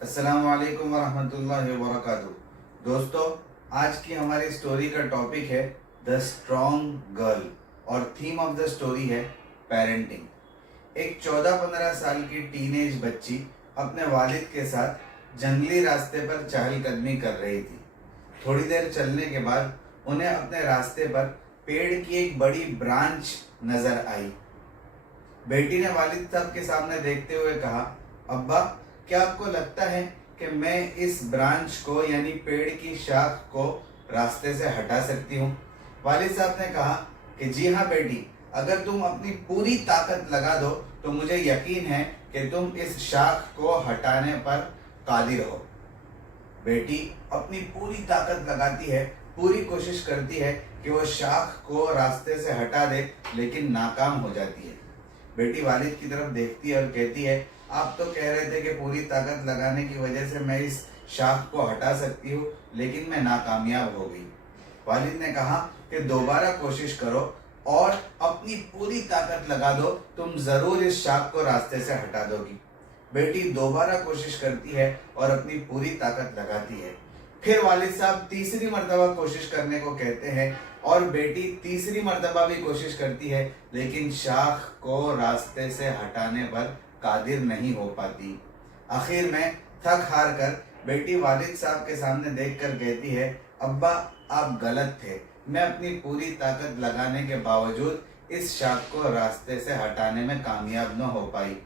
अस्सलाम वालेकुम वरहमतुल्लाहि वबरकातुहू। दोस्तों, आज की हमारी स्टोरी का टॉपिक है द स्ट्रॉन्ग गर्ल और थीम ऑफ द स्टोरी है पेरेंटिंग। एक 14-15 साल की टीनेज बच्ची अपने वालिद के साथ जंगली रास्ते पर चहलकदमी कर रही थी। थोड़ी देर चलने के बाद उन्हें अपने रास्ते पर पेड़ की एक बड़ी ब्रांच नजर आई। बेटी ने वालिद साहब के सामने देखते हुए कहा, अब्बा, क्या आपको लगता है कि मैं इस ब्रांच को यानी पेड़ की शाख को रास्ते से हटा सकती हूँ? वालिद साहब ने कहा कि जी हाँ बेटी, अगर तुम अपनी पूरी ताकत लगा दो तो मुझे यकीन है कि तुम इस शाख को हटाने पर कादिर हो। बेटी अपनी पूरी ताकत लगाती है, पूरी कोशिश करती है कि वो शाख को रास्ते से हटा दे, लेकिन नाकाम हो जाती है। बेटी वालिद की तरफ देखती है और कहती है, आप तो कह रहे थे कि पूरी ताकत लगाने की वजह से मैं इस शाख को हटा सकती हूँ, लेकिन मैं नाकामयाब हो गई। वालिद ने कहा कि दोबारा कोशिश करो और अपनी पूरी ताकत लगा दो, तुम जरूर इस शाख को रास्ते से हटा दोगी। बेटी दोबारा कोशिश करती है और अपनी पूरी ताकत लगाती है। फिर वालिद साहब तीसरी मर्तबा कोशिश करने को कहते हैं और बेटी तीसरी मर्तबा भी कोशिश करती है, लेकिन शाख को रास्ते से हटाने पर कादिर नहीं हो पाती। आखिर में थक हार कर बेटी वालिद साहब के सामने देखकर कहती है, अब्बा, आप गलत थे। मैं अपनी पूरी ताकत लगाने के बावजूद इस शाख को रास्ते से हटाने में कामयाब न हो पाई।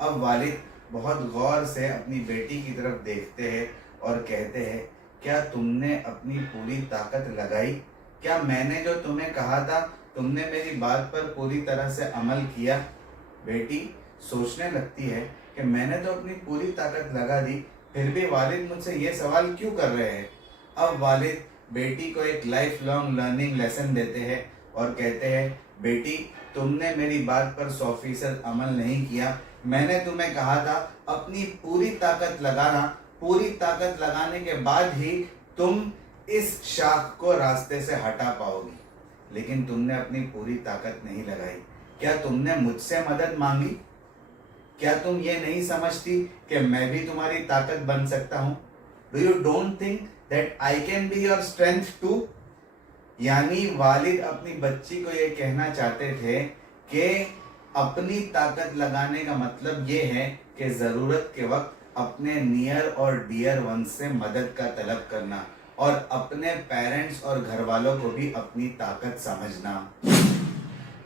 अब वालिद बहुत गौर से अपनी बेटी की तरफ देखते हैं और कहते हैं, क्या तुमने अपनी पूरी ताकत लगाई? क्या मैंने जो तुम्हें कहा था, तुमने मेरी बात पर पूरी तरह से अमल किया? बेटी सोचने लगती है कि मैंने तो अपनी पूरी ताकत लगा दी, फिर भी वालिद मुझसे ये सवाल क्यों कर रहे हैं? अब वालिद बेटी को एक लाइफ लॉन्ग लर्निंग लेसन देते हैं और कहते हैं, बेटी, तुमने मेरी बात पर 100% अमल नहीं किया। मैंने तुम्हें कहा था अपनी पूरी ताकत लगाना, पूरी ताकत लगाने के बाद ही तुम इस शाख को रास्ते से हटा पाओगी, लेकिन तुमने अपनी पूरी ताकत नहीं लगाई। क्या तुमने मुझसे मदद मांगी? क्या तुम ये नहीं समझती कि मैं भी तुम्हारी ताकत बन सकता हूँ? Do you don't think that I can be your strength too? यानी वालिद अपनी बच्ची को ये कहना चाहते थे कि अपनी ताकत लगाने का मतलब ये है कि ज़रूरत के वक्त अपने नियर और डियर वन से मदद का तलब करना और अपने पेरेंट्स और घर वालों को भी अपनी ताकत समझना।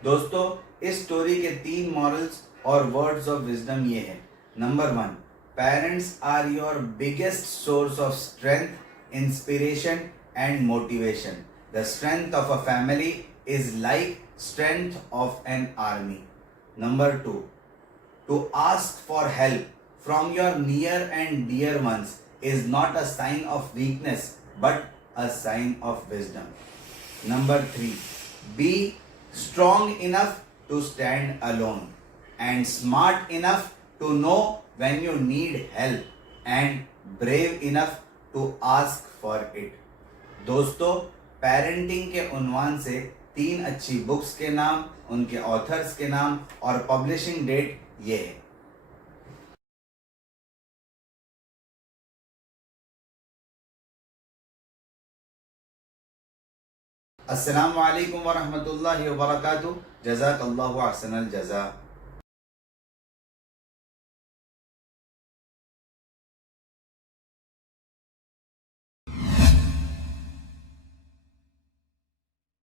दोस्तों, इस स्टोरी के 3 मॉरल्स और वर्ड्स ऑफ विजडम ये है। Number 1, parents are your biggest source of strength, inspiration and motivation. The strength of a family is like strength of an army. Number 2, to ask for help from your near and dear ones is not a sign of weakness but a sign of wisdom. Number 3, be strong enough to stand alone and smart enough to know when you need help and brave enough to ask for it. दोस्तों, parenting के उन्वान से 3 अच्छी books के नाम, उनके authors के नाम और पब्लिशिंग डेट ये है। अस्सलाम वालेकुम वरहमतुल्लाहि वबरकातुहू। जज़ाकल्लाहु अहसनल जज़ा।